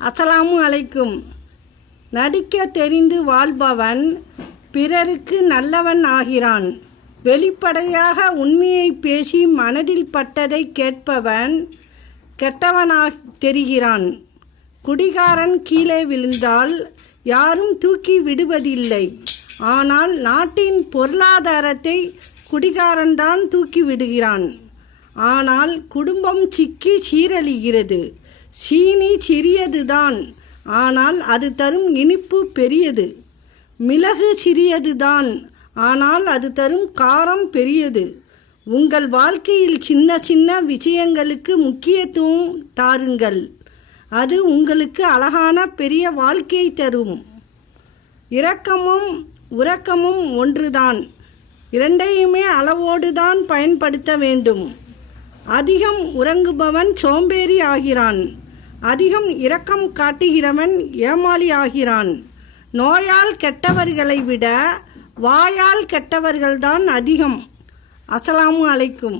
அஸ்ஸலாமு அலைக்கும். நடிக்க தெரிந்து வாழ்பவன் பிறருக்கு நல்லவன் ஆகிறான். வெளிப்படையாக உண்மையை பேசி மனதில் பட்டதை கேட்பவன் கெட்டவனாக தெரிகிறான். குடிகாரன் கீழே விழுந்தால் யாரும் தூக்கி விடுவதில்லை. ஆனால் நாட்டின் பொருளாதாரத்தை குடிகாரன்தான் தூக்கி விடுகிறான். ஆனால் குடும்பம் சிக்கி சீரழிகிறது. சீனி சிறியதுதான், ஆனால் அது தரும் இனிப்பு பெரியது. மிளகு சிறியதுதான், ஆனால் அது தரும் காரம் பெரியது. உங்கள் வாழ்க்கையில் சின்ன சின்ன விஷயங்களுக்கு முக்கியத்துவம் தாருங்கள். அது உங்களுக்கு அழகான பெரிய வாழ்க்கையை தரும். இரக்கமும் உறக்கமும் ஒன்றுதான். இரண்டையுமே அளவோடு தான் பயன்படுத்த வேண்டும். அதிகம் உறங்குபவன் சோம்பேறி ஆகிறான். அதிகம் இரக்கம் காட்டுகிறவன் ஏமாளி ஆகிறான். நோயால் கெட்டவர்களை விட வாயால் கெட்டவர்கள்தான் அதிகம். அஸ்ஸலாமு அலைக்கும்.